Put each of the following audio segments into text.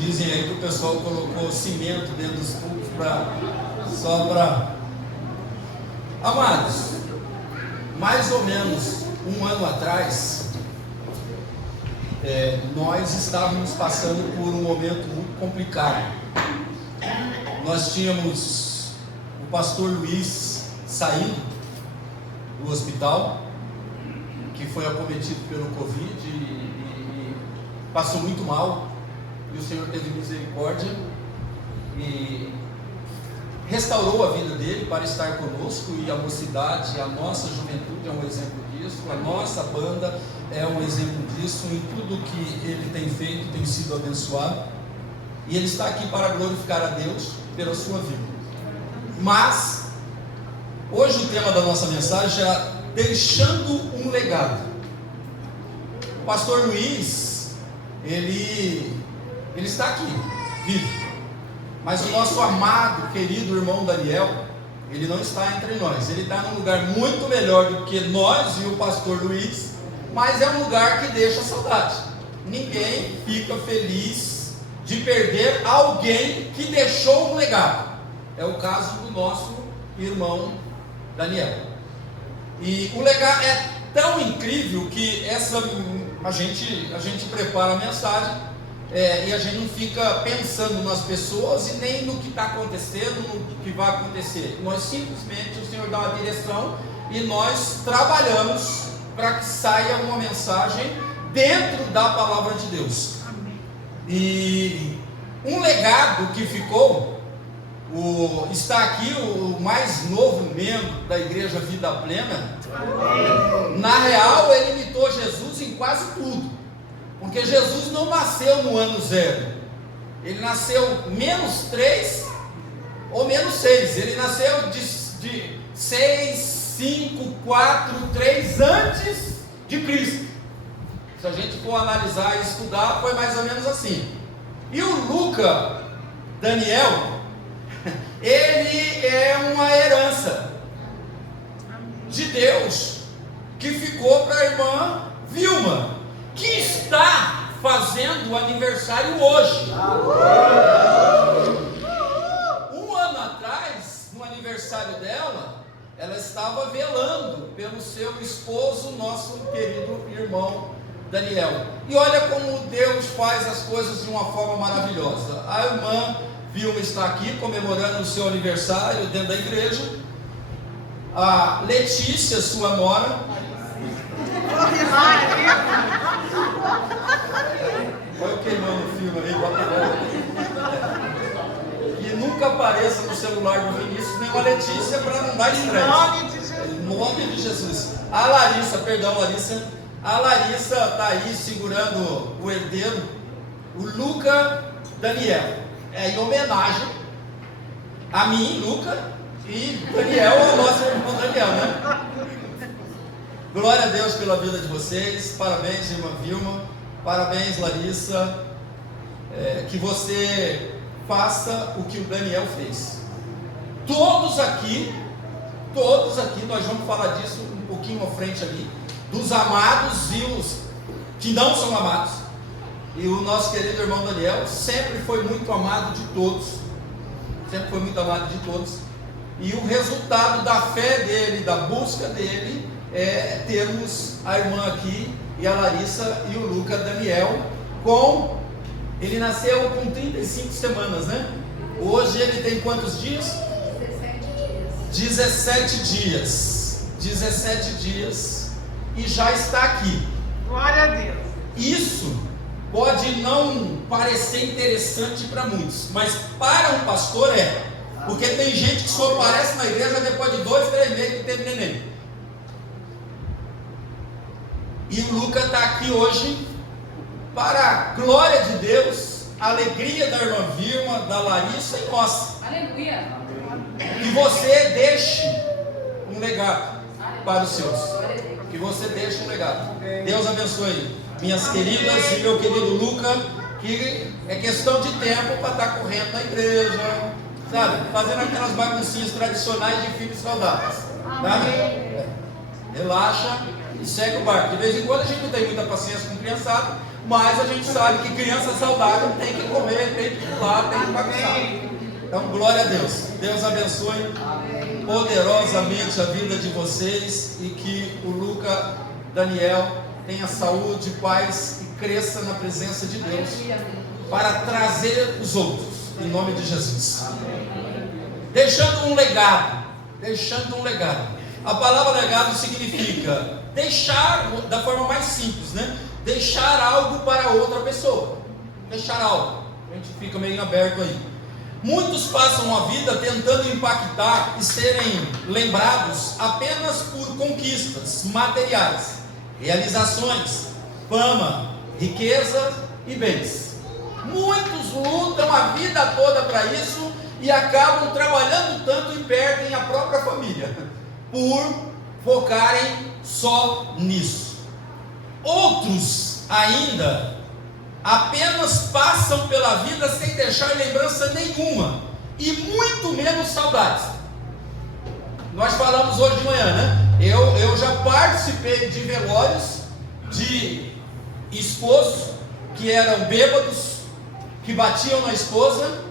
Dizem aí que o pessoal colocou cimento dentro dos púlpitos só para... Amados, mais ou menos um ano atrás, nós estávamos passando por um momento muito complicado. Nós tínhamos o pastor Luiz saindo do hospital, que foi acometido pelo Covid e passou muito mal, e o Senhor teve misericórdia e restaurou a vida dele para estar conosco. E a mocidade, a nossa juventude é um exemplo disso, a nossa banda é um exemplo disso. Em tudo que ele tem feito tem sido abençoado, e ele está aqui para glorificar a Deus pela sua vida. Mas hoje o tema da nossa mensagem é deixando um legado. O pastor Luiz, ele está aqui, vivo. Mas o nosso amado, querido irmão Daniel, ele não está entre nós. Ele está num lugar muito melhor do que nós e o pastor Luiz, mas é um lugar que deixa saudade. Ninguém fica feliz de perder alguém que deixou um legado. É o caso do nosso irmão Daniel. E o legado é tão incrível que a gente prepara a mensagem, e a gente não fica pensando nas pessoas e nem no que está acontecendo, no que vai acontecer. Nós simplesmente, o Senhor dá uma direção e nós trabalhamos para que saia uma mensagem dentro da palavra de Deus. E um legado que ficou, está aqui o mais novo membro da Igreja Vida Plena. Na real, ele imitou Jesus em quase tudo, porque Jesus não nasceu no ano 0, ele nasceu menos 3 ou menos 6, ele nasceu de 6, 5, 4, 3 antes de Cristo. Se a gente for analisar e estudar, foi mais ou menos assim. E o Luca Daniel, ele é uma herança de Deus que ficou para a irmã Vilma, que está fazendo o aniversário hoje. Um ano atrás, no aniversário dela, ela estava velando pelo seu esposo, nosso querido irmão Daniel. E olha como Deus faz as coisas de uma forma maravilhosa. A irmã Vilma está aqui comemorando o seu aniversário dentro da igreja. A Letícia, sua nora, olha queimando o filme aí, bota a que nunca apareça no celular do Vinícius nem a Letícia, para não dar estresse. Em nome de Jesus. A Larissa está aí segurando o herdeiro, o Luca Daniel. Em homenagem a mim, Luca, e Daniel, ao nosso irmão Daniel, né? Glória a Deus pela vida de vocês. Parabéns, irmã Vilma. Parabéns, Larissa. Que você faça o que o Daniel fez. Todos aqui, nós vamos falar disso um pouquinho à frente ali, dos amados e os que não são amados. E o nosso querido irmão Daniel sempre foi muito amado de todos. E o resultado da fé dele, da busca dele, é termos a irmã aqui, e a Larissa e o Luca Daniel. Ele nasceu com 35 semanas, né? Hoje ele tem quantos dias? 17 dias. 17 dias e já está aqui. Glória a Deus. Isso pode não parecer interessante para muitos, mas para um pastor é. Porque tem gente que só aparece na igreja depois de 2, 3 meses que teve neném. E o Luca está aqui hoje para a glória de Deus, a alegria da irmã Vilma, da Larissa e nossa. Aleluia. Que você deixe um legado para os seus. Que você deixe um legado. Deus abençoe minhas queridas e meu querido Luca, que é questão de tempo para estar correndo na igreja, sabe? Fazendo aquelas baguncinhas tradicionais de filhos saudáveis. Tá? Relaxa e segue o barco. De vez em quando a gente não tem muita paciência com criançada, mas a gente sabe que criança saudável tem que comer, tem que pular, tem que bagunçar. Então, glória a Deus. Deus abençoe poderosamente a vida de vocês e que o Luca Daniel tenha saúde, paz e cresça na presença de Deus para trazer os outros, em nome de Jesus. Deixando um legado. A palavra legado significa deixar, da forma mais simples, né? Deixar algo para outra pessoa. Deixar algo. A gente fica meio aberto aí. Muitos passam a vida tentando impactar e serem lembrados apenas por conquistas materiais, realizações, fama, riqueza e bens. Muitos lutam a vida toda para isso e acabam trabalhando tanto e perdem a própria família por focarem só nisso. Outros ainda apenas passam pela vida sem deixar lembrança nenhuma e muito menos saudades. Nós falamos hoje de manhã, né? Eu já participei de velórios de esposos que eram bêbados, que batiam na esposa,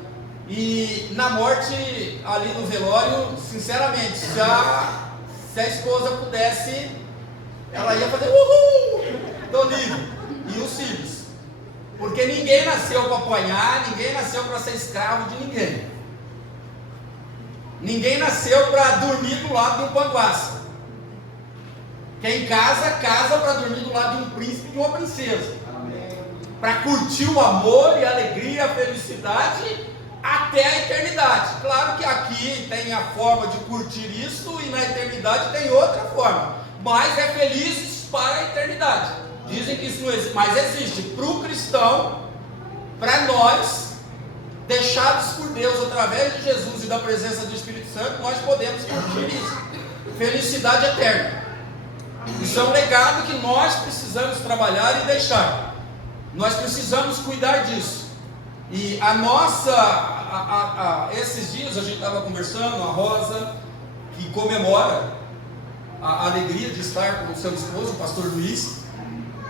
e na morte ali no velório, sinceramente, se a esposa pudesse, ela ia fazer uhul, tô livre. E os filhos, porque ninguém nasceu para apanhar, ninguém nasceu para ser escravo de ninguém, ninguém nasceu para dormir do lado de um panguaça. Quem casa para dormir do lado de um príncipe e de uma princesa, para curtir o amor e a alegria, a felicidade até a eternidade. Claro que aqui tem a forma de curtir isso e na eternidade tem outra forma, mas é feliz para a eternidade. Dizem que isso não existe, mas existe para o cristão, para nós, deixados por Deus através de Jesus e da presença do Espírito Santo, nós podemos curtir isso. Felicidade eterna. Isso é um legado que nós precisamos trabalhar e deixar. Nós precisamos cuidar disso. E a nossa, esses dias a gente estava conversando, a Rosa, que comemora a alegria de estar com o seu esposo, o pastor Luiz,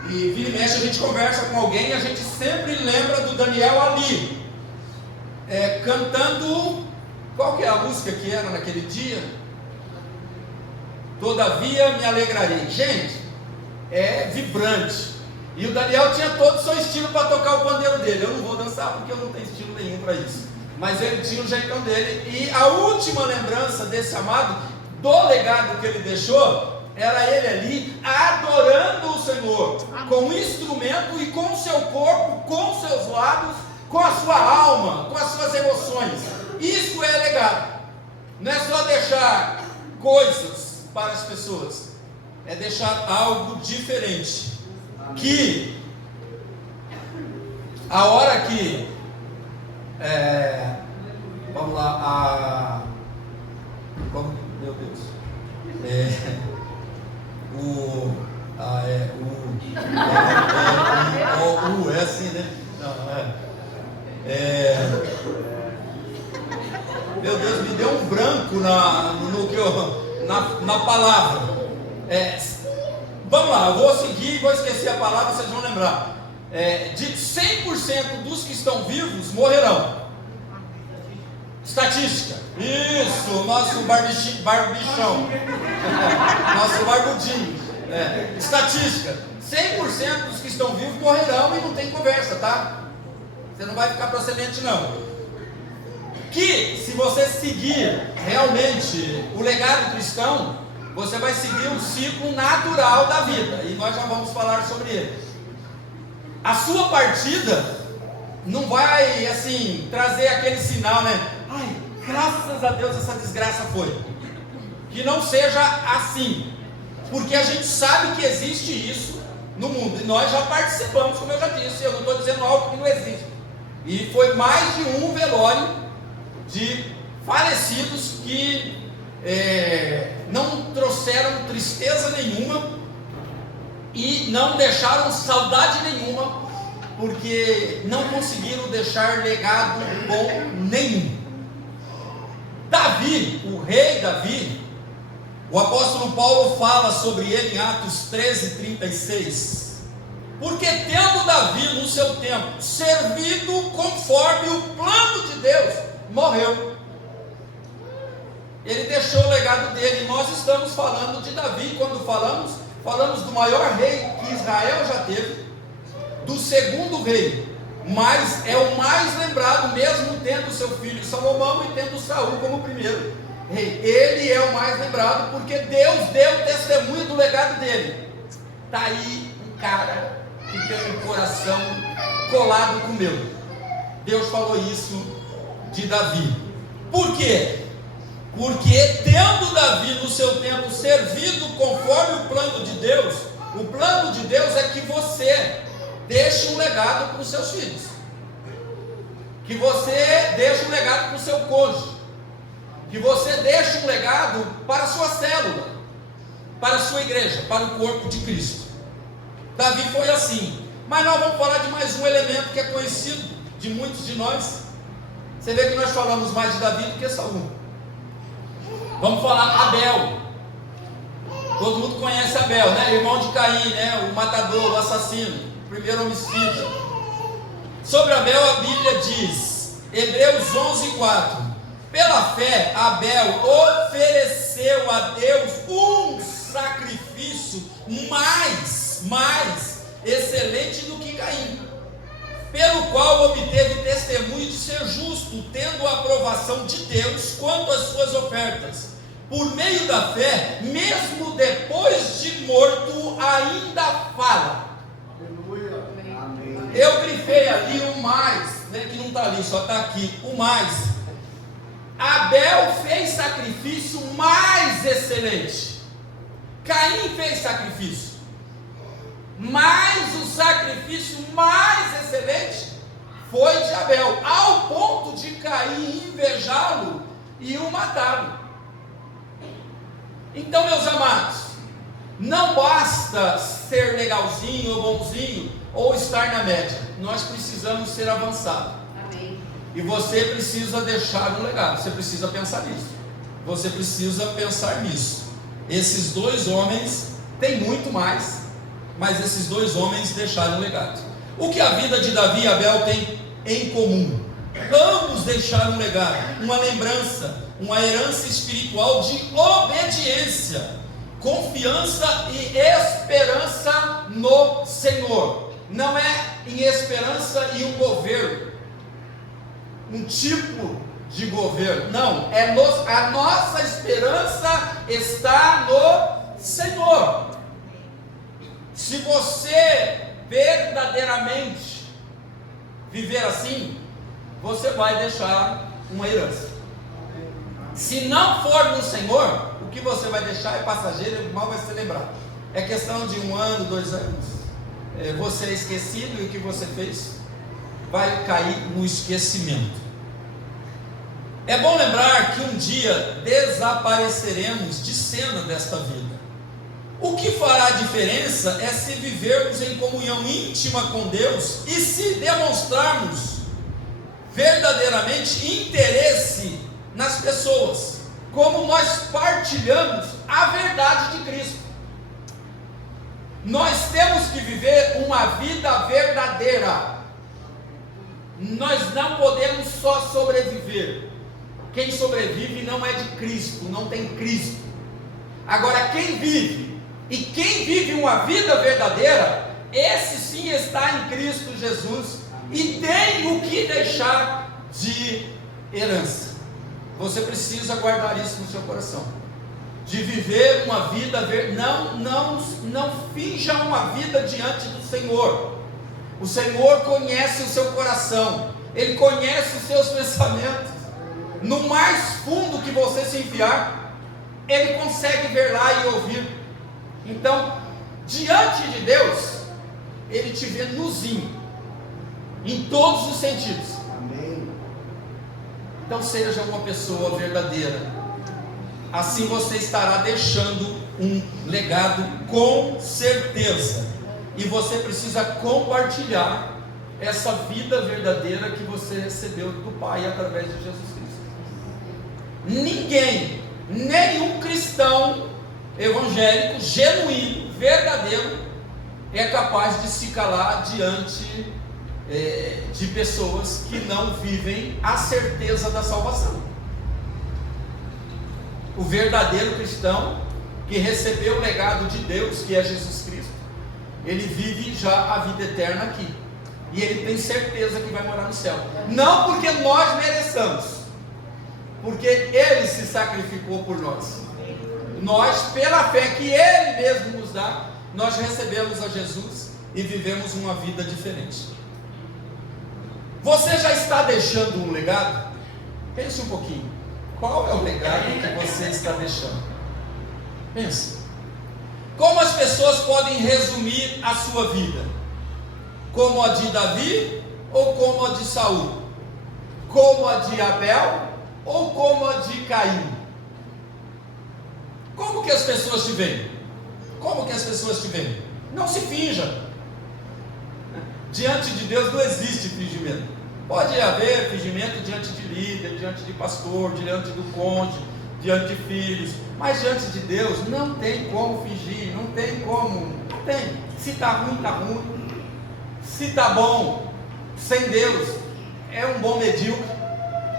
e vira e mexe a gente conversa com alguém e a gente sempre lembra do Daniel ali, cantando, qual que é a música que era naquele dia? Todavia me alegrarei. Gente, é vibrante. E o Daniel tinha todo o seu estilo para tocar o pandeiro dele. Eu não vou dançar porque eu não tenho estilo nenhum para isso, mas ele tinha o jeitão dele. E a última lembrança desse amado, do legado que ele deixou, era ele ali adorando o Senhor, com o instrumento e com o seu corpo, com os seus lábios, com a sua alma, com as suas emoções. Isso é legado. Não é só deixar coisas para as pessoas, é deixar algo diferente, que a hora que vamos lá, meu Deus, é assim, né? Meu Deus, me deu um branco na palavra. Vamos lá, eu vou seguir e vou esquecer a palavra, vocês vão lembrar. De 100% dos que estão vivos morrerão. Estatística. Isso, nosso barbichão. Nosso barbudinho. Estatística. 100% dos que estão vivos morrerão e não tem conversa, tá? Você não vai ficar para semente não. Que se você seguir realmente o legado cristão, você vai seguir um ciclo natural da vida, e nós já vamos falar sobre ele. A sua partida não vai assim trazer aquele sinal, né? Ai, graças a Deus essa desgraça foi. Que não seja assim, porque a gente sabe que existe isso no mundo, e nós já participamos, como eu já disse. Eu não estou dizendo algo que não existe. E foi mais de um velório de falecidos que não trouxeram tristeza nenhuma e não deixaram saudade nenhuma, porque não conseguiram deixar legado bom nenhum. Davi, o rei Davi, o apóstolo Paulo fala sobre ele em Atos 13:36. Porque tendo Davi no seu tempo servido conforme o plano de Deus, morreu. Ele deixou o legado dele. Nós estamos falando de Davi. Quando falamos do maior rei que Israel já teve, do segundo rei, mas é o mais lembrado, mesmo tendo seu filho Salomão e tendo Saul como primeiro rei. Ele é o mais lembrado porque Deus deu testemunho do legado dele. Está aí um cara que tem um coração colado com o meu. Deus falou isso de Davi. Por quê? Porque tendo Davi no seu tempo servido conforme o plano de Deus, o plano de Deus é que você deixe um legado para os seus filhos, que você deixe um legado para o seu cônjuge, que você deixe um legado para a sua célula, para a sua igreja, para o corpo de Cristo. Davi foi assim. Mas nós vamos falar de mais um elemento que é conhecido de muitos de nós. Você vê que nós falamos mais de Davi do que Saul. Vamos falar Abel. Todo mundo conhece Abel, né? Irmão de Caim, né? O matador, o assassino, o primeiro homicida. Sobre Abel a Bíblia diz, Hebreus 11:4: pela fé Abel ofereceu a Deus um sacrifício mais excelente do que Caim, pelo qual obteve testemunho de ser justo, tendo a aprovação de Deus quanto às suas ofertas. Por meio da fé, mesmo depois de morto, ainda fala. Eu grifei ali o mais, né, que não está ali, só está aqui, o mais. Abel fez sacrifício mais excelente. Caim fez sacrifício, mas o sacrifício mais excelente foi de Abel, ao ponto de Caim invejá-lo e o matá-lo. Então, meus amados, não basta ser legalzinho ou bonzinho, ou estar na média. Nós precisamos ser avançados. Amém. E você precisa deixar um legado. Você precisa pensar nisso. Você precisa pensar nisso. Esses dois homens têm muito mais, mas esses dois homens deixaram um legado. O que a vida de Davi e Abel tem em comum? Ambos deixaram um legado, uma lembrança, uma herança espiritual de obediência, confiança e esperança no Senhor. Não é em esperança e um governo, um tipo de governo, não, a nossa esperança está no Senhor. Se você verdadeiramente viver assim, você vai deixar uma herança. Se não for no Senhor, o que você vai deixar é passageiro e mal vai ser lembrado. É questão de 1 ano, 2 anos. Você é esquecido e o que você fez vai cair no esquecimento. É bom lembrar que um dia desapareceremos de cena desta vida. O que fará diferença é se vivermos em comunhão íntima com Deus e se demonstrarmos verdadeiramente interesse nas pessoas, como nós partilhamos a verdade de Cristo. Nós temos que viver uma vida verdadeira. Nós não podemos só sobreviver. Quem sobrevive não é de Cristo, não tem Cristo. Agora, quem vive, e quem vive uma vida verdadeira, esse sim está em Cristo Jesus e tem o que deixar de herança. Você precisa guardar isso no seu coração, de viver uma vida não finja uma vida diante do Senhor. O Senhor conhece o seu coração, Ele conhece os seus pensamentos. No mais fundo que você se enfiar, Ele consegue ver lá e ouvir. Então, diante de Deus, Ele te vê nuzinho, em todos os sentidos. Amém. Então seja uma pessoa verdadeira. Assim você estará deixando um legado com certeza. E você precisa compartilhar essa vida verdadeira que você recebeu do Pai através de Jesus Cristo. Ninguém, nenhum cristão evangélico, genuíno, verdadeiro, é capaz de se calar diante de pessoas que não vivem a certeza da salvação. O verdadeiro cristão, que recebeu o legado de Deus, que é Jesus Cristo, ele vive já a vida eterna aqui, e ele tem certeza que vai morar no céu, não porque nós mereçamos, porque ele se sacrificou por nós. Nós, pela fé que ele mesmo nos dá, nós recebemos a Jesus e vivemos uma vida diferente. Você já está deixando um legado? Pense um pouquinho. Qual é o legado que você está deixando? Pense. Como as pessoas podem resumir a sua vida? Como a de Davi ou como a de Saul? Como a de Abel ou como a de Caim? Como que as pessoas te veem? Como que as pessoas te veem? Não se finja. Diante de Deus não existe fingimento. Pode haver fingimento diante de líder, diante de pastor, diante do cônjuge, diante de filhos, mas diante de Deus não tem como fingir, não tem como, não tem. Se está ruim, está ruim. Se está bom, sem Deus, é um bom medíocre,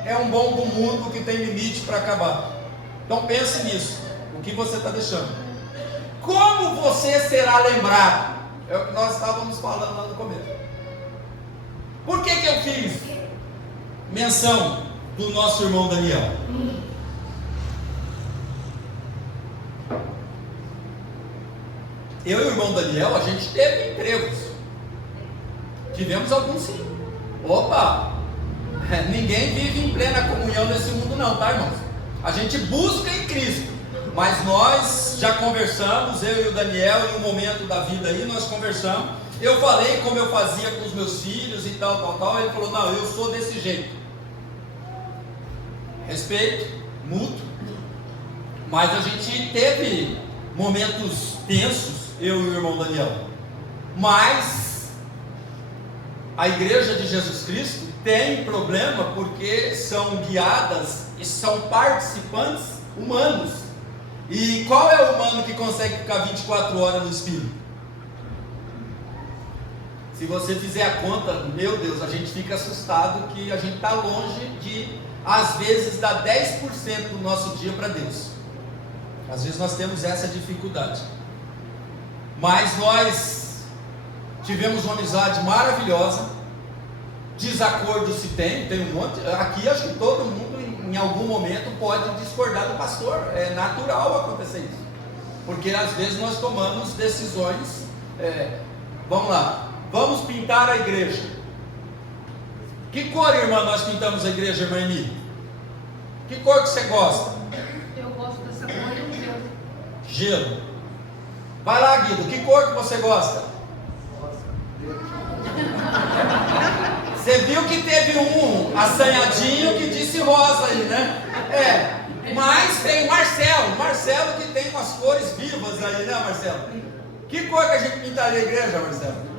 é um bom do mundo que tem limite para acabar. Então pense nisso, o que você está deixando. Como você será lembrado? É o que nós estávamos falando lá no começo. Por que eu fiz menção do nosso irmão Daniel? Eu e o irmão Daniel, a gente teve empregos. Tivemos alguns sim. Opa! Ninguém vive em plena comunhão nesse mundo não, tá, irmãos? A gente busca em Cristo. Mas nós já conversamos, eu e o Daniel, em um momento da vida aí, nós conversamos. Eu falei como eu fazia com os meus filhos e tal. Ele falou, não, eu sou desse jeito. Respeito, mútuo. Mas a gente teve momentos tensos, eu e o irmão Daniel. Mas a igreja de Jesus Cristo tem problema porque são guiadas e são participantes humanos. E qual é o humano que consegue ficar 24 horas no espírito? Se você fizer a conta, meu Deus, a gente fica assustado que a gente está longe de, às vezes, dar 10% do nosso dia para Deus. Às vezes nós temos essa dificuldade. Mas nós tivemos uma amizade maravilhosa. Desacordo se tem um monte. Aqui acho que todo mundo em algum momento pode discordar do pastor. É natural acontecer isso. Porque às vezes nós tomamos decisões. Vamos lá. Vamos pintar a igreja. Que cor, irmã, nós pintamos a igreja, irmã Emi? Que cor que você gosta? Eu gosto dessa cor e o gelo. Gelo. Vai lá, Guido, que cor que você gosta? Você viu que teve um assanhadinho que disse rosa aí, né? Mas tem o Marcelo que tem umas cores vivas aí, né, Marcelo? Que cor que a gente pintaria a igreja, Marcelo?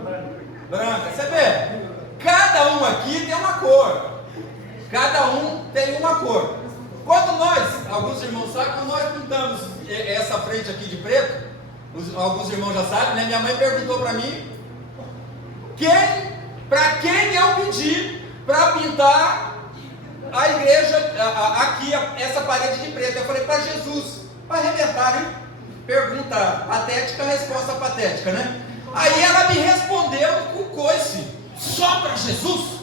Branca. Você vê? Cada um aqui tem uma cor. Cada um tem uma cor. Quando nós, alguns irmãos sabem, quando nós pintamos essa frente aqui de preto, alguns irmãos já sabem, né? Minha mãe perguntou para mim para quem eu pedi para pintar a igreja aqui, essa parede de preto. Eu falei, para Jesus, para arrebentar, hein? Pergunta patética, resposta patética, né? Aí ela me respondeu com coice, só para Jesus?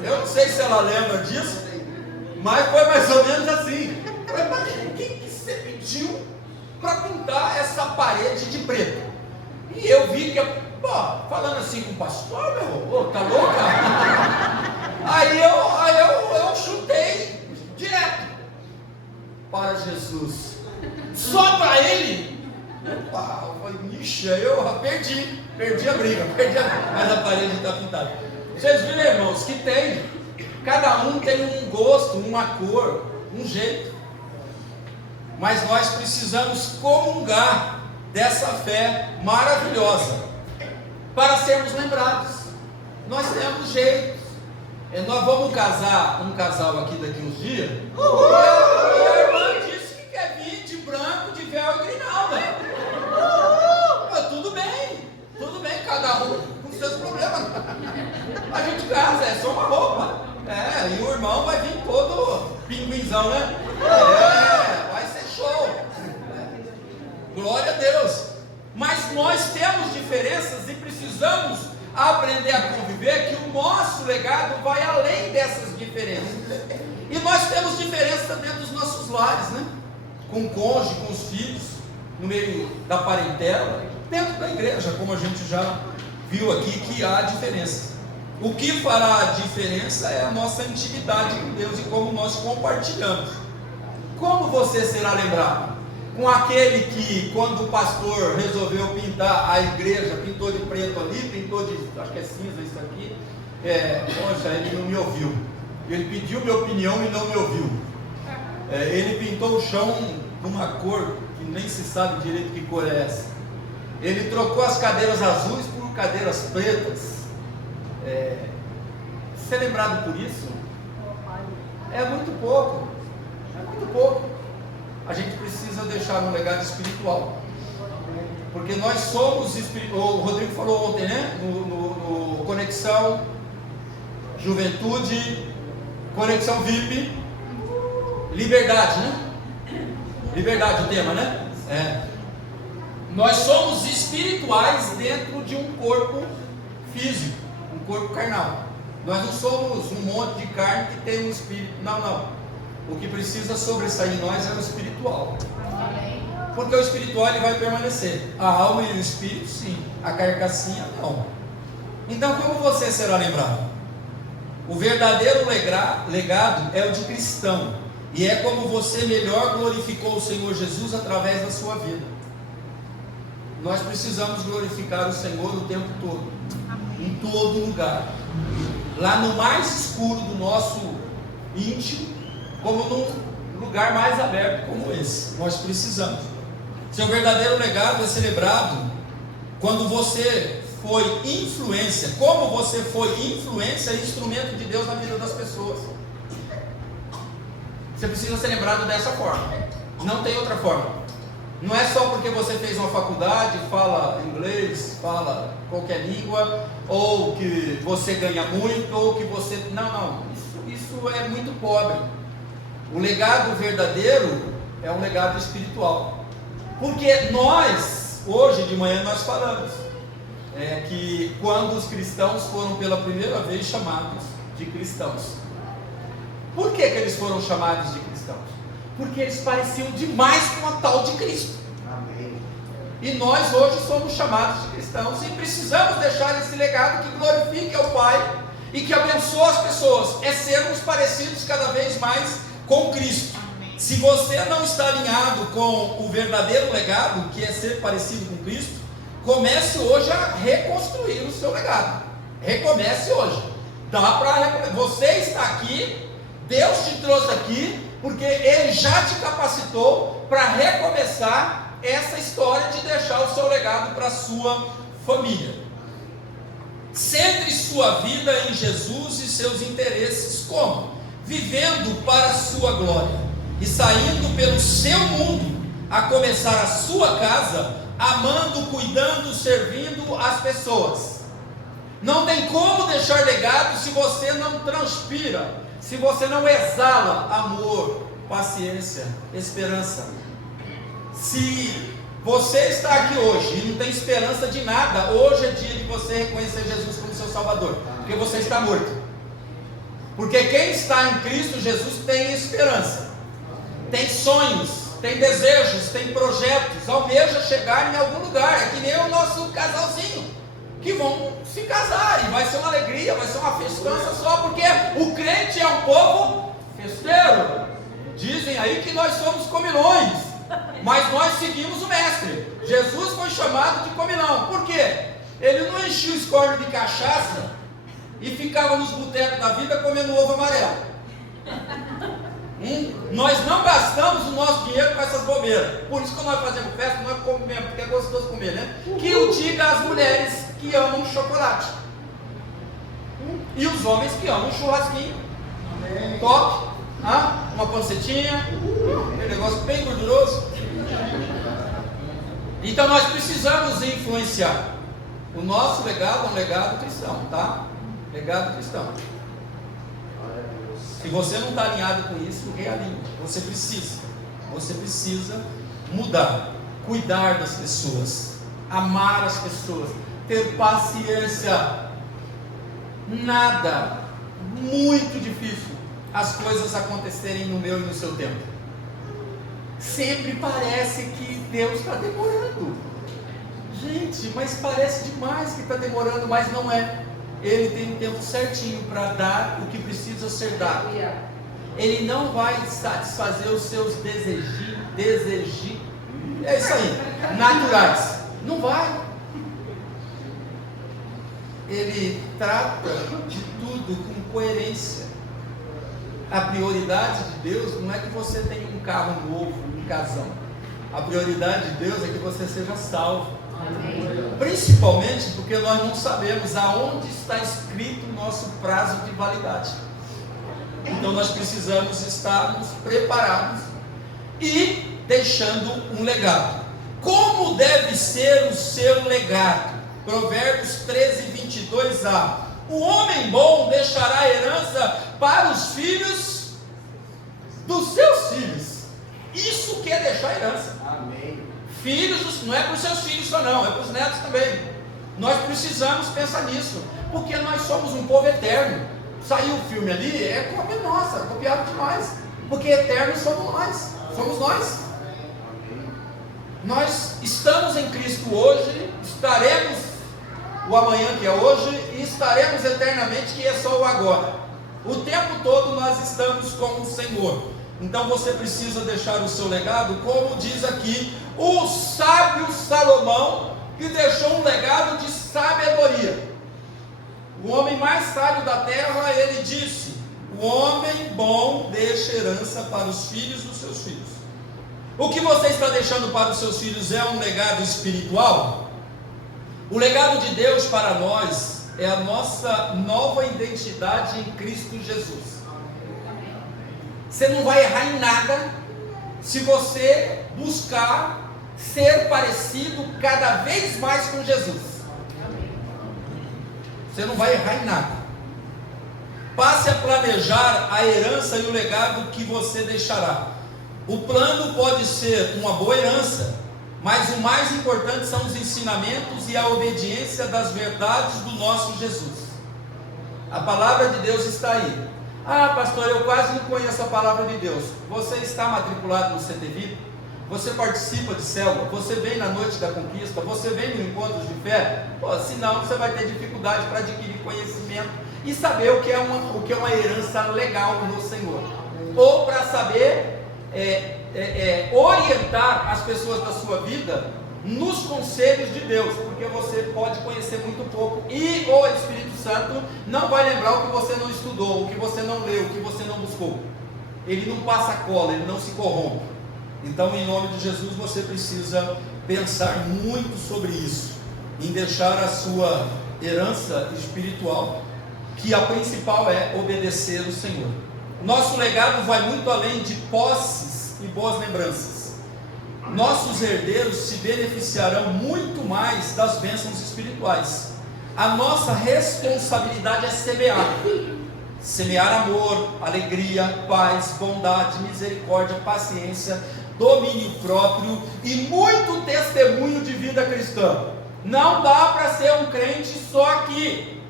Eu não sei se ela lembra disso, mas foi mais ou menos assim. Eu falei, mas quem que você pediu para pintar essa parede de preto? E eu vi que, falando assim com o pastor, tá louca? Aí eu chutei direto para Jesus. Só para ele? Opa, eu falei, ixi, eu perdi a briga, mas a parede está pintada. Vocês viram, irmãos, que cada um tem um gosto, uma cor, um jeito. Mas nós precisamos comungar dessa fé maravilhosa para sermos lembrados. Nós temos jeitos. Nós vamos casar um casal aqui daqui uns dias. E a irmã disse que quer vir de branco, de véu e grinalda. A gente casa, é só uma roupa. E o irmão vai vir todo pinguinzão, né? Vai ser show. Glória a Deus. Mas nós temos diferenças e precisamos aprender a conviver, que o nosso legado vai além dessas diferenças. E nós temos diferença dentro dos nossos lares, né? Com o cônjuge, com os filhos, no meio da parentela, dentro da igreja, como a gente já viu aqui que há diferença. O que fará a diferença é a nossa intimidade com Deus e como nós compartilhamos. Como você será lembrado? Com aquele que, quando o pastor resolveu pintar a igreja, pintou de preto ali, pintou de, acho que é cinza isso aqui, poxa, ele não me ouviu. Ele pediu minha opinião e não me ouviu. Ele pintou o chão de uma cor que nem se sabe direito que cor é essa. Ele trocou as cadeiras azuis por cadeiras pretas. Ser lembrado por isso é muito pouco. É muito pouco. A gente precisa deixar um legado espiritual, porque nós somos o Rodrigo falou ontem, né? No Conexão Juventude, Conexão VIP, liberdade, né? Liberdade o tema, né? Nós somos espirituais dentro de um corpo físico, um corpo carnal. Nós não somos um monte de carne que tem um espírito. Não. O que precisa sobressair em nós é o espiritual. Porque o espiritual ele vai permanecer. A alma e o espírito sim, a carcassinha não. Então como você será lembrado? O verdadeiro legado é o de cristão. E é como você melhor glorificou o Senhor Jesus através da sua vida. Nós precisamos glorificar o Senhor o tempo todo. Em todo lugar. Lá no mais escuro do nosso íntimo, como num lugar mais aberto como esse. Nós precisamos. Seu verdadeiro legado é celebrado quando você foi influência, como você foi influência e instrumento de Deus na vida das pessoas. Você precisa ser lembrado dessa forma. Não tem outra forma. Não é só porque você fez uma faculdade, fala inglês, fala qualquer língua, ou que você ganha muito, ou que você... Não. Isso é muito pobre. O legado verdadeiro é um legado espiritual. Porque nós, hoje de manhã nós falamos que quando os cristãos foram pela primeira vez chamados de cristãos. Por que eles foram chamados de cristãos? Porque eles pareciam demais com a tal de Cristo. Amém. E nós hoje somos chamados de cristãos e precisamos deixar esse legado que glorifique ao Pai e que abençoe as pessoas. É sermos parecidos cada vez mais com Cristo. Amém. Se você não está alinhado com o verdadeiro legado, que é ser parecido com Cristo, comece hoje a reconstruir o seu legado. Recomece hoje. Você está aqui, Deus te trouxe aqui, porque Ele já te capacitou para recomeçar essa história de deixar o seu legado para a sua família. Centre sua vida em Jesus e seus interesses. Como? Vivendo para a sua glória e saindo pelo seu mundo, a começar a sua casa, amando, cuidando, servindo as pessoas. Não tem como deixar legado se você não transpira, se você não exala amor, paciência, esperança. Se você está aqui hoje e não tem esperança de nada, hoje é dia de você reconhecer Jesus como seu Salvador, porque você está morto. Porque quem está em Cristo Jesus tem esperança, tem sonhos, tem desejos, tem projetos, almeja chegar em algum lugar. É que nem o nosso casalzinho, que vão se casar, e vai ser uma alegria, vai ser uma festança só, porque o crente é um povo festeiro. Dizem aí que nós somos comilões, mas nós seguimos o mestre. Jesus foi chamado de comilão. Por quê? Ele não enchia o escórnio de cachaça e ficava nos botecos da vida comendo ovo amarelo. Nós não gastamos o nosso dinheiro com essas bobeiras. Por isso que nós fazemos festa, nós comemos, porque é gostoso comer, né? Que o diga as mulheres que amam chocolate e os homens que amam churrasquinho. Top, uma pancetinha, aquele negócio bem gorduroso. Então nós precisamos influenciar. O nosso legado é um legado cristão, tá? Legado cristão. Se você não está alinhado com isso, realinhe. Você precisa mudar, cuidar das pessoas, amar as pessoas, ter paciência. Nada, muito difícil as coisas acontecerem no meu e no seu tempo. Sempre parece que Deus está demorando. Gente, mas parece demais que está demorando, mas não é. Ele tem um tempo certinho para dar o que precisa ser dado. Ele não vai satisfazer os seus desejos, é isso aí, naturais. Não vai. Ele trata de tudo com coerência. A prioridade de Deus não é que você tenha um carro novo, um casão. A prioridade de Deus é que você seja salvo. Amém. Principalmente porque nós não sabemos aonde está escrito o nosso prazo de validade. Então nós precisamos estarmos preparados e deixando um legado. Como deve ser o seu legado? Provérbios 13:22a. O homem bom deixará herança para os filhos dos seus filhos. Isso que é deixar herança. Amém. Filhos, não é para os seus filhos só não, é para os netos também. Nós precisamos pensar nisso, porque nós somos um povo eterno. Saiu o filme ali, é cópia nossa, copiado demais, porque eternos somos nós. Nós estamos em Cristo hoje, estaremos o amanhã que é hoje, e estaremos eternamente, que é só o agora. O tempo todo nós estamos com o Senhor. Então você precisa deixar o seu legado, como diz aqui o sábio Salomão, que deixou um legado de sabedoria. O homem mais sábio da terra, ele disse: o homem bom deixa herança para os filhos dos seus filhos. O que você está deixando para os seus filhos é um legado espiritual? O legado de Deus para nós é a nossa nova identidade em Cristo Jesus. Você não vai errar em nada se você buscar ser parecido cada vez mais com Jesus. Você não vai errar em nada. Passe a planejar a herança e o legado que você deixará. O plano pode ser uma boa herança, mas o mais importante são os ensinamentos e a obediência das verdades do nosso Jesus. A palavra de Deus está aí. Ah, pastor, eu quase não conheço a palavra de Deus. Você está matriculado no CTV? Você participa de célula? Você vem na noite da conquista? Você vem no encontro de fé? Pô, senão você vai ter dificuldade para adquirir conhecimento e saber o que é uma herança legal no Senhor. Ou para saber orientar as pessoas da sua vida nos conselhos de Deus, porque você pode conhecer muito pouco e o Espírito Santo não vai lembrar o que você não estudou, o que você não leu, o que você não buscou. Ele não passa cola, ele não se corrompe. Então, em nome de Jesus, você precisa pensar muito sobre isso, em deixar a sua herança espiritual, que a principal é obedecer o Senhor. Nosso legado vai muito além de posses e boas lembranças. Nossos herdeiros se beneficiarão muito mais das bênçãos espirituais. A nossa responsabilidade é semear amor, alegria, paz, bondade, misericórdia, paciência, domínio próprio e muito testemunho de vida cristã. Não dá para ser um crente só aqui.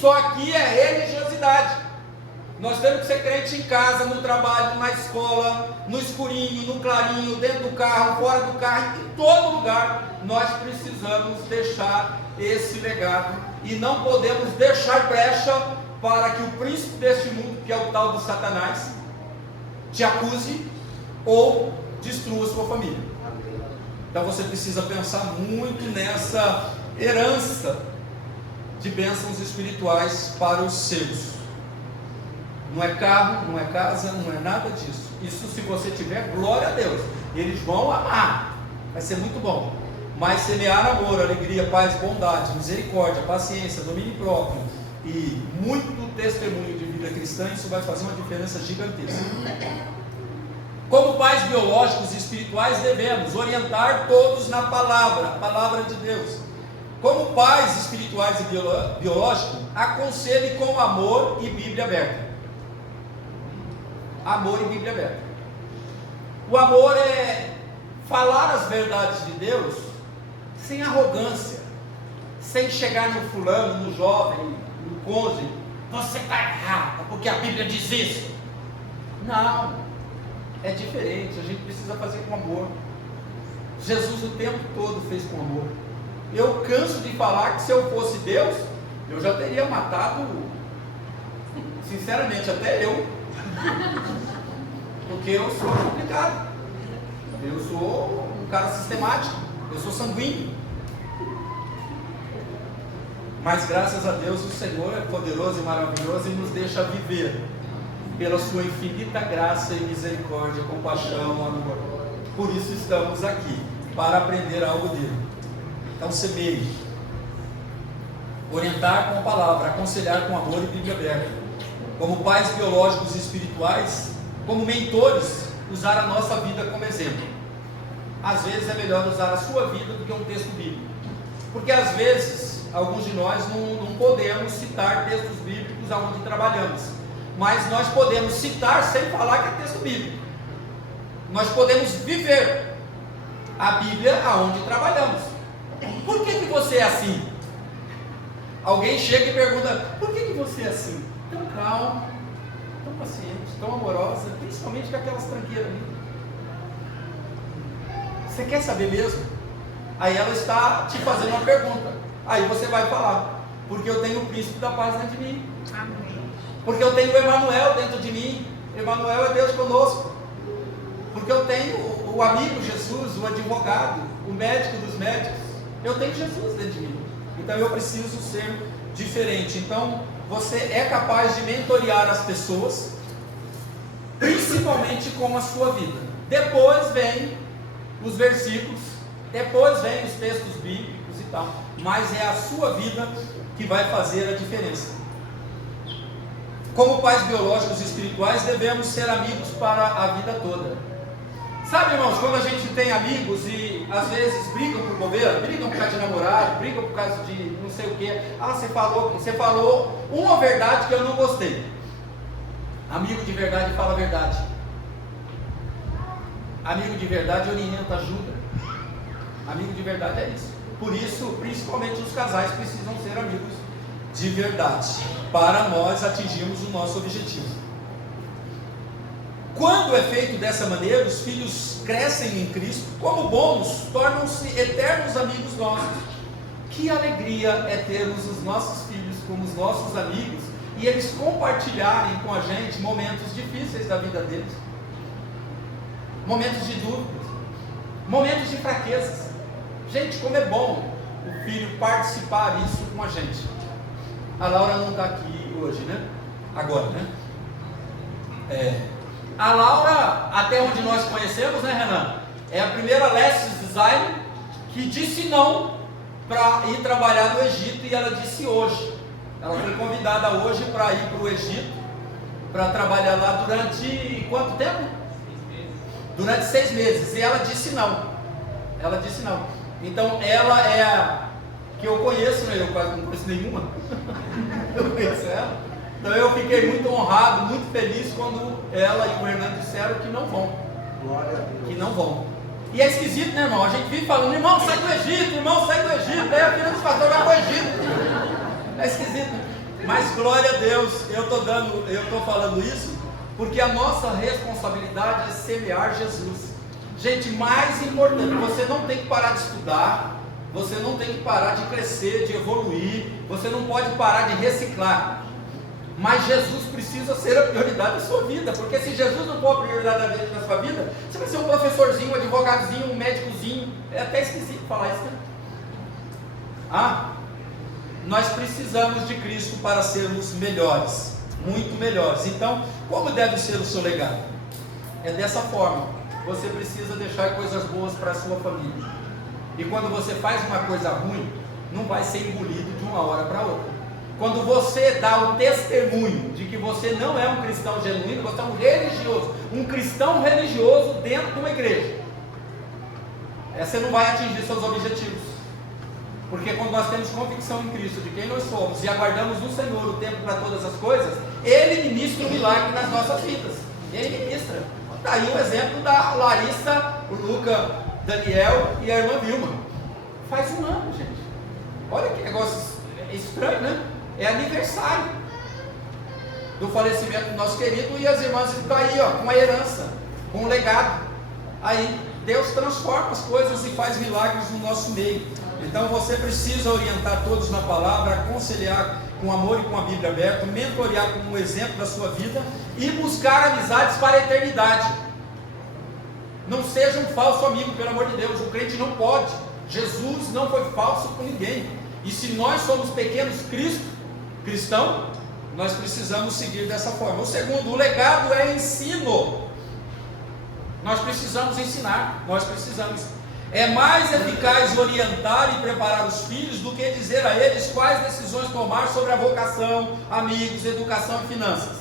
Só aqui é religiosidade. Nós temos que ser crente em casa, no trabalho, na escola, no escurinho, no clarinho, dentro do carro, fora do carro, em todo lugar. Nós precisamos deixar esse legado e não podemos deixar brecha para que o príncipe deste mundo, que é o tal do Satanás, te acuse ou destrua sua família. Então você precisa pensar muito nessa herança de bênçãos espirituais para os seus. Não é carro, não é casa, não é nada disso. Isso, se você tiver, glória a Deus, eles vão amar, vai ser muito bom. Mas semear amor, alegria, paz, bondade, misericórdia, paciência, domínio próprio e muito testemunho de vida cristã, isso vai fazer uma diferença gigantesca. Como pais biológicos e espirituais, devemos orientar todos na palavra, a palavra de Deus. Como pais espirituais e biológicos, aconselhe com amor e Bíblia aberta. Amor e Bíblia aberta. O amor é falar as verdades de Deus sem arrogância, sem chegar no fulano, no jovem, no cônjuge, você está errado, porque a Bíblia diz isso. Não, é diferente, a gente precisa fazer com amor. Jesus o tempo todo fez com amor. Eu canso de falar que se eu fosse Deus, eu já teria matado, sinceramente, até eu. Porque eu sou complicado. Eu sou um cara sistemático. Eu sou sanguíneo. Mas graças a Deus o Senhor é poderoso e maravilhoso e nos deixa viver pela sua infinita graça e misericórdia, compaixão, amor. Por isso estamos aqui, para aprender algo dele. Então semeie, orientar com a palavra, aconselhar com amor e Bíblia aberta. Como pais biológicos e espirituais, como mentores, usar a nossa vida como exemplo. Às vezes é melhor usar a sua vida do que um texto bíblico, porque às vezes alguns de nós não podemos citar textos bíblicos aonde trabalhamos, mas nós podemos citar sem falar que é texto bíblico. Nós podemos viver a Bíblia aonde trabalhamos. Por que você é assim? Alguém chega e pergunta: por que você é assim? Tão calmo, tão paciente, tão amorosa, principalmente com aquelas tranqueiras ali. Você quer saber mesmo? Aí ela está te fazendo uma pergunta. Aí você vai falar: porque eu tenho o príncipe da paz dentro de mim. Amém. Porque eu tenho o Emanuel dentro de mim. Emanuel é Deus conosco. Porque eu tenho o amigo Jesus, o advogado, o médico dos médicos. Eu tenho Jesus dentro de mim. Então eu preciso ser diferente. Então você é capaz de mentorear as pessoas, principalmente com a sua vida. Depois vem os versículos, depois vem os textos bíblicos e tal. Mas é a sua vida que vai fazer a diferença. Como pais biológicos e espirituais, devemos ser amigos para a vida toda. Sabe, irmãos, quando a gente tem amigos e às vezes brigam por bobeira, brigam por causa de namorado, brigam por causa de não sei o que. Ah, você falou uma verdade que eu não gostei. Amigo de verdade fala a verdade. Amigo de verdade orienta, ajuda. Amigo de verdade é isso. Por isso, principalmente os casais precisam ser amigos de verdade, para nós atingirmos o nosso objetivo. Quando é feito dessa maneira, os filhos crescem em Cristo, como bônus, tornam-se eternos amigos nossos. Que alegria é termos os nossos filhos como os nossos amigos e eles compartilharem com a gente momentos difíceis da vida deles, momentos de dúvidas, momentos de fraquezas. Gente, como é bom o filho participar disso com a gente. A Laura não está aqui hoje, né? Agora, né? A Laura, até onde nós conhecemos, né, Renan? É a primeira Lessons Design que disse não para ir trabalhar no Egito, e ela disse hoje. Ela foi convidada hoje para ir para o Egito, para trabalhar lá durante quanto tempo? 6 meses. Durante 6 meses. E ela disse não. Ela disse não. Então ela é a que eu conheço, né? Eu quase não conheço nenhuma. Eu conheço ela. Então eu fiquei muito honrado, muito feliz quando ela e o Hernando disseram que não vão. Glória a Deus. Que não vão. E é esquisito, né, irmão? A gente vive falando: irmão, sai do Egito, irmão, sai do Egito. Aí a filha dos pastores vai para o Egito. É esquisito. Mas glória a Deus, eu estou falando isso porque a nossa responsabilidade é semear Jesus. Gente, mais importante, você não tem que parar de estudar, você não tem que parar de crescer, de evoluir, você não pode parar de reciclar. Mas Jesus precisa ser a prioridade da sua vida, porque se Jesus não for a prioridade da sua vida, você vai ser um professorzinho, um advogadozinho, um médicozinho. É até esquisito falar isso, né? Nós precisamos de Cristo para sermos melhores, muito melhores. Então, como deve ser o seu legado? É dessa forma. Você precisa deixar coisas boas para a sua família. E quando você faz uma coisa ruim, não vai ser engolido de uma hora para outra. Quando você dá o testemunho de que você não é um cristão genuíno, você é um religioso, um cristão religioso dentro de uma igreja, você não vai atingir seus objetivos. Porque quando nós temos convicção em Cristo de quem nós somos e aguardamos no Senhor o tempo para todas as coisas, Ele ministra um milagre nas nossas vidas. Ele ministra. Está aí um exemplo da Larissa, o Luca, Daniel e a irmã Vilma. Faz um ano, gente. Olha que negócio estranho, né? É aniversário do falecimento do nosso querido, e as irmãs estão aí, ó, com a herança, com um legado. Aí Deus transforma as coisas e faz milagres no nosso meio. Então você precisa orientar todos na palavra, aconselhar com amor e com a Bíblia aberta, mentorear como um exemplo da sua vida e buscar amizades para a eternidade. Não seja um falso amigo, pelo amor de Deus. O crente não pode. Jesus não foi falso com ninguém. E se nós somos pequenos cristãos, nós precisamos seguir dessa forma. O segundo, o legado é ensino. Nós precisamos ensinar, nós precisamos. É mais eficaz orientar e preparar os filhos do que dizer a eles quais decisões tomar sobre a vocação, amigos, educação e finanças.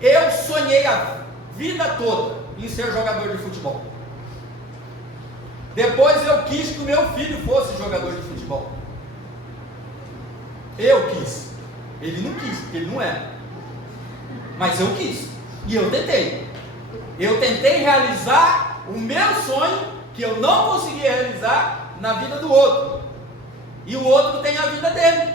Eu sonhei a vida toda em ser jogador de futebol. Depois eu quis que o meu filho fosse jogador de futebol. Eu quis. Ele não quis, porque ele não era. Mas eu quis. E eu tentei. Eu tentei realizar o meu sonho, que eu não conseguia realizar na vida do outro. E o outro tem a vida dele.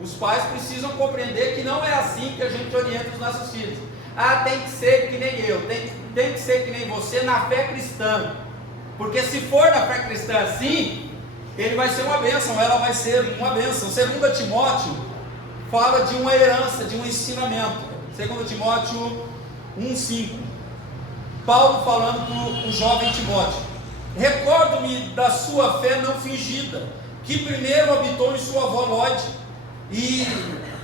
Os pais precisam compreender que não é assim que a gente orienta os nossos filhos. Ah, tem que ser que nem eu, tem que ser que nem você na fé cristã. Porque se for na fé cristã assim, ele vai ser uma bênção, ela vai ser uma bênção. 2 Timóteo fala de uma herança, de um ensinamento. 2 Timóteo 1,5. Paulo falando para o jovem Timóteo: recordo-me da sua fé não fingida, que primeiro habitou em sua avó Lóide e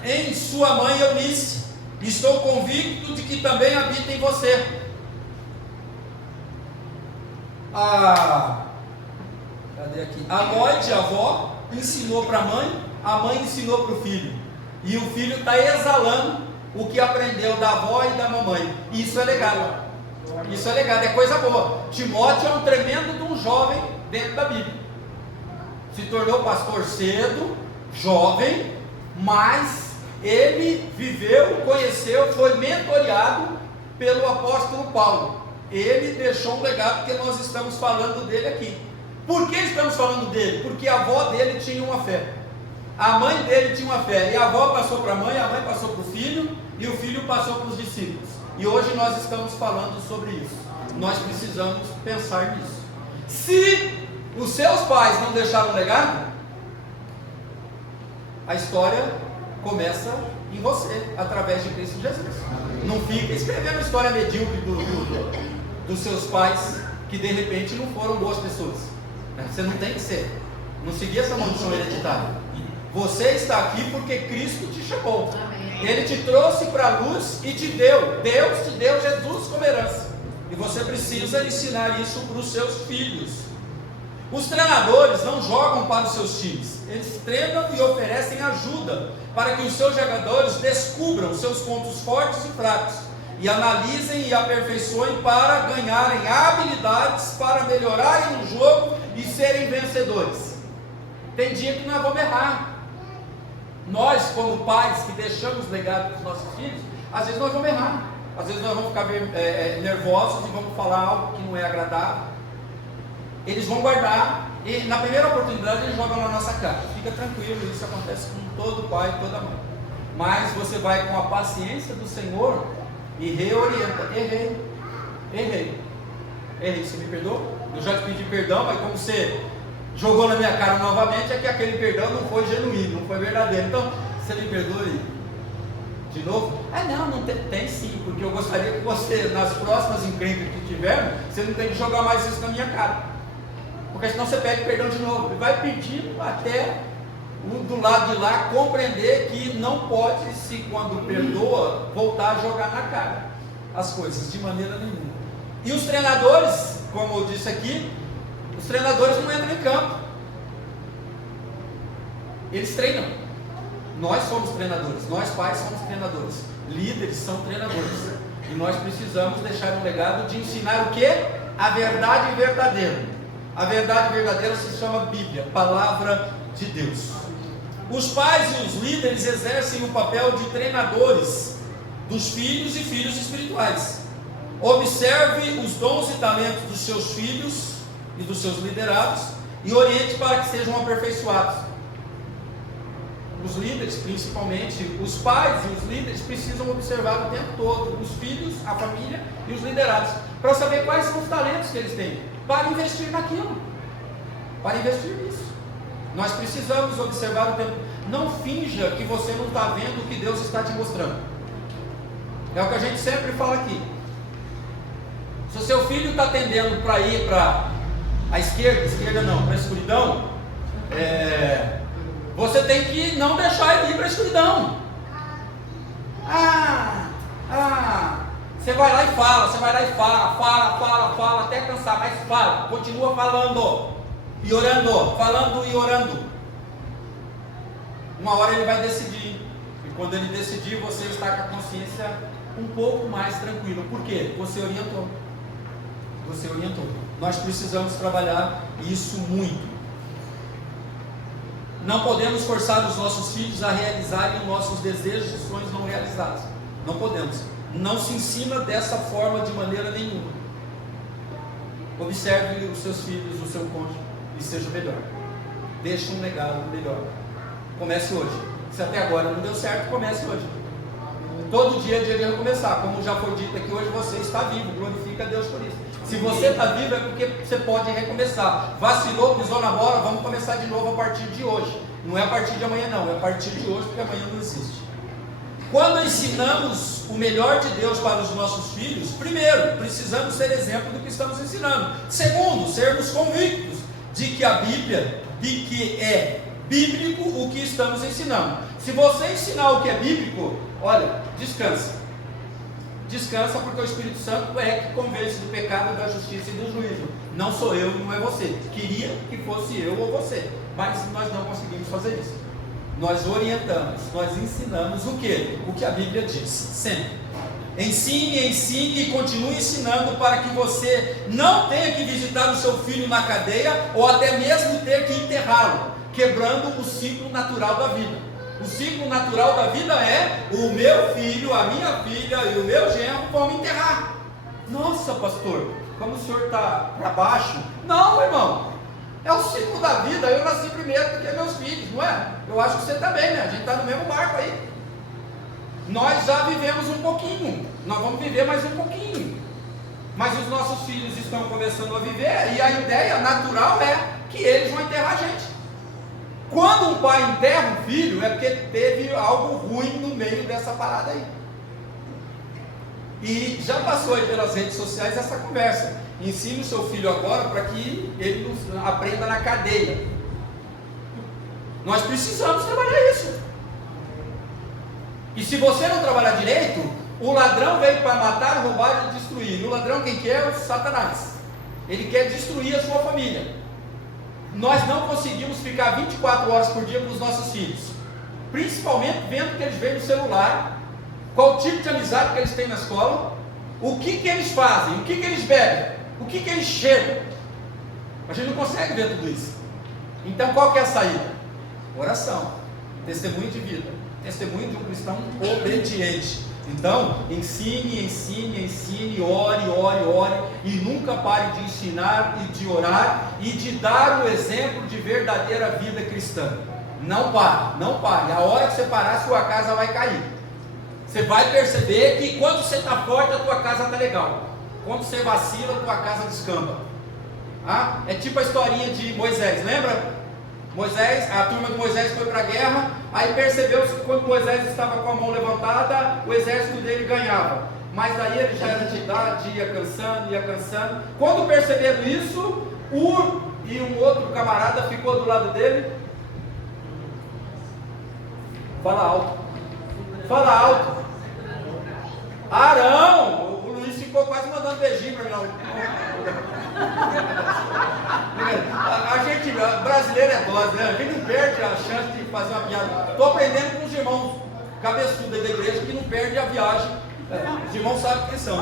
em sua mãe Eunice. Estou convicto de que também habita em você. Cadê aqui? A Lóide, a avó, ensinou para a mãe ensinou para o filho, e o filho está exalando o que aprendeu da avó e da mamãe. Isso é legado. Isso é legado, é coisa boa. Timóteo é um tremendo de um jovem dentro da Bíblia. Se tornou pastor cedo, jovem, mas ele viveu, conheceu, foi mentoreado pelo apóstolo Paulo. Ele deixou um legado, porque nós estamos falando dele aqui. Por que estamos falando dele? Porque a avó dele tinha uma fé, a mãe dele tinha uma fé, e a avó passou para a mãe passou para o filho, e o filho passou para os discípulos. E hoje nós estamos falando sobre isso. Nós precisamos pensar nisso. Se os seus pais não deixaram legado, a história começa em você, através de Cristo Jesus. Não fica escrevendo a história medíocre dos seus pais, que de repente não foram boas pessoas. Você não tem que ser. Não seguir essa maldição hereditária. Você está aqui porque Cristo te chamou. Ele te trouxe para a luz e te deu. Deus te deu Jesus como herança. E você precisa ensinar isso para os seus filhos. Os treinadores não jogam para os seus times. Eles treinam e oferecem ajuda para que os seus jogadores descubram seus pontos fortes e fracos, e analisem e aperfeiçoem para ganharem habilidades, para melhorarem no jogo e serem vencedores. Tem dia que nós vamos errar. Nós, como pais que deixamos legado para os nossos filhos, às vezes nós vamos errar. Às vezes nós vamos ficar nervosos e vamos falar algo que não é agradável. Eles vão guardar e na primeira oportunidade eles jogam na nossa cara. Fica tranquilo, isso acontece com todo pai e toda mãe. Mas você vai com a paciência do Senhor e reorienta. Errei, você me perdoa? Eu já te pedi perdão, mas como você jogou na minha cara novamente, é que aquele perdão não foi genuíno, não foi verdadeiro. Então, você me perdoe de novo? Não tem sim, porque eu gostaria que você, nas próximas encrencas que tiver, você não tem que jogar mais isso na minha cara, porque senão você pede perdão de novo, e vai pedindo até o do lado de lá compreender que não pode, se quando perdoa, voltar a jogar na cara as coisas, de maneira nenhuma. E os treinadores, como eu disse aqui, os treinadores não entram em campo, eles treinam. Nós somos treinadores, nós pais somos treinadores, líderes são treinadores, e nós precisamos deixar um legado de ensinar o que? A verdade verdadeira. A verdade verdadeira se chama Bíblia, Palavra de Deus. Os pais e os líderes exercem o papel de treinadores dos filhos e filhos espirituais. Observe os dons e talentos dos seus filhos e dos seus liderados e oriente para que sejam aperfeiçoados. Os líderes, principalmente, os pais e os líderes precisam observar o tempo todo os filhos, a família e os liderados, para saber quais são os talentos que eles têm, para investir naquilo, para investir nisso. Nós precisamos observar o tempo. Não finja que você não está vendo o que Deus está te mostrando. É o que a gente sempre fala aqui. Se o seu filho está tendendo para ir para a esquerda não, para a escuridão, você tem que não deixar ele ir para a escuridão. Você vai lá e fala, até cansar, mas fala, continua falando e orando, falando e orando. Uma hora ele vai decidir, e quando ele decidir, você está com a consciência um pouco mais tranquila. Por quê? Você orientou. Nós precisamos trabalhar isso muito. Não podemos forçar os nossos filhos a realizarem os nossos desejos e sonhos não realizados. Não podemos. Não se ensina dessa forma de maneira nenhuma. Observe os seus filhos, o seu cônjuge e seja melhor. Deixe um legado melhor. Comece hoje. Se até agora não deu certo, comece hoje. Todo dia é dia de recomeçar. Como já foi dito aqui, hoje você está vivo. Glorifica a Deus por isso. Se você está vivo é porque você pode recomeçar. Vacilou, pisou na bola, vamos começar de novo a partir de hoje. Não é a partir de amanhã não, é a partir de hoje, porque amanhã não existe. Quando ensinamos o melhor de Deus para os nossos filhos, primeiro, precisamos ser exemplo do que estamos ensinando. Segundo, sermos convictos de que a Bíblia, de que é bíblico o que estamos ensinando. Se você ensinar o que é bíblico, olha, descansa. Descansa, porque o Espírito Santo é que convence do pecado, da justiça e do juízo. Não sou eu, não é você. Queria que fosse eu ou você, mas nós não conseguimos fazer isso. Nós orientamos, nós ensinamos o quê? O que a Bíblia diz, sempre. Ensine e continue ensinando para que você não tenha que visitar o seu filho na cadeia ou até mesmo ter que enterrá-lo, quebrando o ciclo natural da vida. O ciclo natural da vida é o meu filho, a minha filha e o meu genro vão me enterrar. Nossa, pastor, como o senhor está para baixo? Não, irmão, é o ciclo da vida. Eu nasci primeiro do que meus filhos, não é? Eu acho que você também, né? A gente está no mesmo barco aí. Nós já vivemos um pouquinho, nós vamos viver mais um pouquinho. Mas os nossos filhos estão começando a viver e a ideia natural é que eles vão enterrar a gente. Quando um pai enterra um filho, é porque teve algo ruim no meio dessa parada aí. E já passou aí pelas redes sociais essa conversa. Ensine o seu filho agora para que ele aprenda na cadeia. Nós precisamos trabalhar isso. E se você não trabalhar direito, o ladrão veio para matar, roubar e destruir. E o ladrão quem quer? O Satanás. Ele quer destruir a sua família. Nós não conseguimos ficar 24 horas por dia com os nossos filhos, principalmente vendo o que eles veem no celular, qual tipo de amizade que eles têm na escola, o que eles fazem, o que eles bebem, o que eles cheiram. A gente não consegue ver tudo isso. Então qual que é a saída? Oração, testemunho de vida, testemunho de um cristão obediente. Então, ensine, ore, e nunca pare de ensinar e de orar e de dar o exemplo de verdadeira vida cristã. Não pare. A hora que você parar, sua casa vai cair. Você vai perceber que quando você está forte, a tua casa está legal. Quando você vacila, a tua casa descamba. É tipo a historinha de Moisés, lembra? A turma de Moisés foi para a guerra, aí percebeu-se que quando Moisés estava com a mão levantada, o exército dele ganhava. Mas daí ele já era de idade, ia cansando. Quando perceberam isso, Ur e um outro camarada ficou do lado dele. Fala alto. Arão! O Luiz ficou quase mandando beijinho para mim. A gente, brasileiro é dose, né? A gente não perde a chance de fazer uma piada. Estou aprendendo com os irmãos cabeçudos da igreja que não perde a viagem. Os irmãos sabem quem são.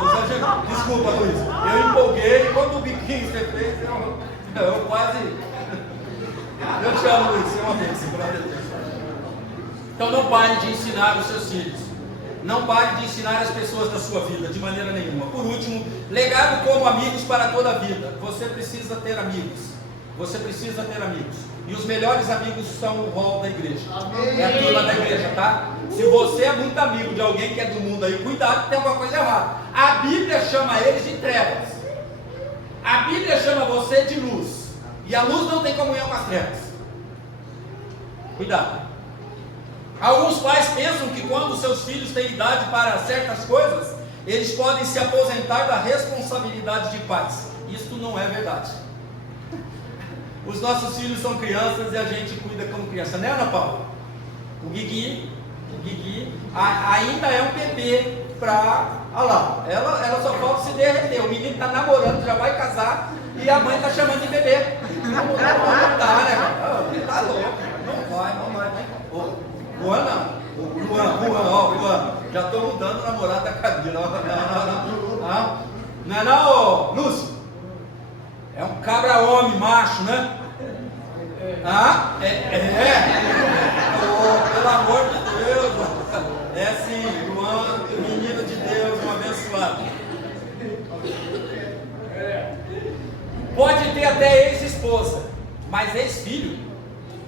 Desculpa, Luiz. Eu empolguei. Quando o biquinho você fez, Eu quase. Eu te amo, Luiz, você é uma bênção, glória a Deus. Então não pare de ensinar os seus filhos. Não pare de ensinar as pessoas da sua vida, de maneira nenhuma. Por último, legado como amigos para toda a vida. Você precisa ter amigos. Você precisa ter amigos. E os melhores amigos são o rol da igreja. É a turma da igreja, tá? Se você é muito amigo de alguém que é do mundo aí, cuidado que tem alguma coisa errada. A Bíblia chama eles de trevas. A Bíblia chama você de luz. E a luz não tem comunhão com as trevas. Cuidado. Alguns pais pensam que quando seus filhos têm idade para certas coisas, eles podem se aposentar da responsabilidade de pais. Isto não é verdade. Os nossos filhos são crianças e a gente cuida como criança, né, Ana Paula? O Guigui ainda é um bebê para... Olha lá, ela só falta se derreter. O menino está namorando, já vai casar e a mãe está chamando de bebê. Não dá, né, cara? Tá louco. Não vai. Juan não. Juan. Já estou mudando o namorado da Camila. Não é não, Lúcio? É um cabra homem, macho, né? Pelo amor de Deus. É sim, Juan, menino de Deus, um abençoado. Pode ter até ex-esposa, mas ex-filho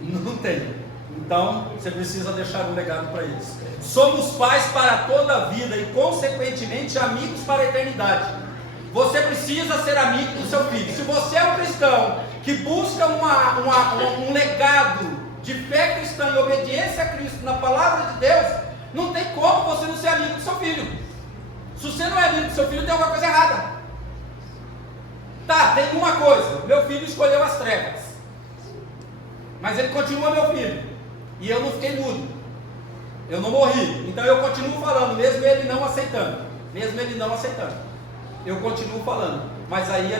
não tem. Então, você precisa deixar um legado para eles. Somos pais para toda a vida e, consequentemente, amigos para a eternidade. Você precisa ser amigo do seu filho. Se você é um cristão que busca um legado de fé cristã e obediência a Cristo na palavra de Deus, não tem como você não ser amigo do seu filho. Se você não é amigo do seu filho, tem alguma coisa errada. Tá, tem uma coisa. Meu filho escolheu as trevas, mas ele continua meu filho. E eu não fiquei mudo. Eu não morri. Então eu continuo falando, mesmo ele não aceitando. Eu continuo falando. Mas aí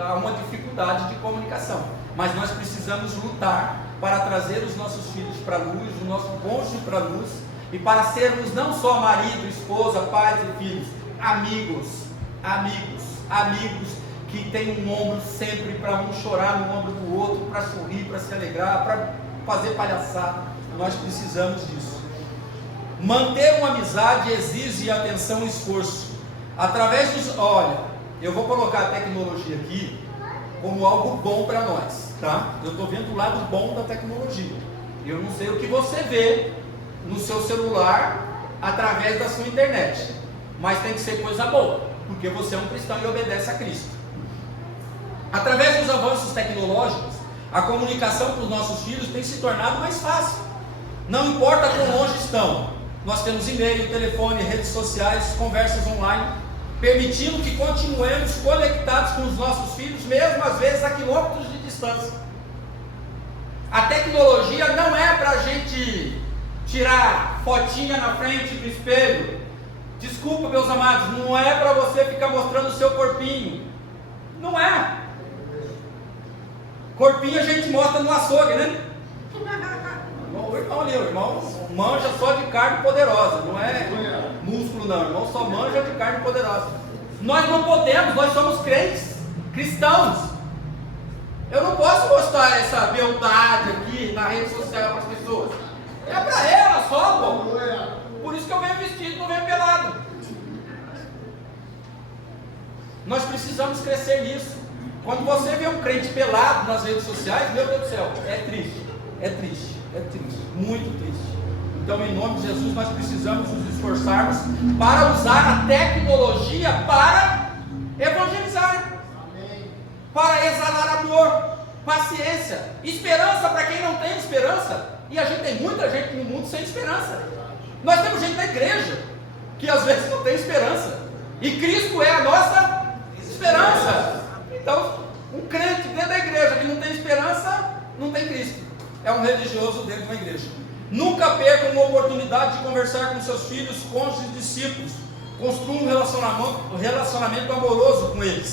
há uma dificuldade de comunicação. Mas nós precisamos lutar para trazer os nossos filhos para a luz, o nosso cônjuge para a luz, e para sermos não só marido, esposa, pais e filhos, amigos que têm um ombro sempre para um chorar no ombro do outro, para sorrir, para se alegrar, para fazer palhaçada. Nós precisamos disso. Manter uma amizade exige atenção e esforço. Através dos... Olha, eu vou colocar a tecnologia aqui como algo bom para nós, tá? Eu estou vendo o lado bom da tecnologia. Eu não sei o que você vê no seu celular através da sua internet, mas tem que ser coisa boa, porque você é um cristão e obedece a Cristo. Através dos avanços tecnológicos, a comunicação com os nossos filhos tem se tornado mais fácil. Não importa quão longe estão, nós temos e-mail, telefone, redes sociais, conversas online, permitindo que continuemos conectados com os nossos filhos, mesmo às vezes a quilômetros de distância. A tecnologia não é para a gente tirar fotinha na frente do espelho. Desculpa, meus amados, não é para você ficar mostrando o seu corpinho. Não é. Corpinho a gente mostra no açougue, né? O irmão ali, o irmão manja só de carne poderosa, não é músculo não, o irmão só manja de carne poderosa. Nós não podemos, nós somos crentes, cristãos. Eu não posso mostrar essa beldade aqui na rede social para as pessoas. É para ela só, pô. Por isso que eu venho vestido, não venho pelado. Nós precisamos crescer nisso. Quando você vê um crente pelado nas redes sociais, meu Deus do céu, é triste, muito triste. Então, em nome de Jesus, nós precisamos nos esforçarmos para usar a tecnologia para evangelizar, para exalar amor, paciência, esperança para quem não tem esperança. E a gente tem muita gente no mundo sem esperança. Nós temos gente na igreja que às vezes não tem esperança, e Cristo é a nossa esperança. Então, um crente dentro da igreja que não tem esperança, não tem Cristo. É um religioso dentro da igreja. Nunca perca uma oportunidade de conversar com seus filhos, cônjuges e discípulos. Construa um relacionamento amoroso com eles.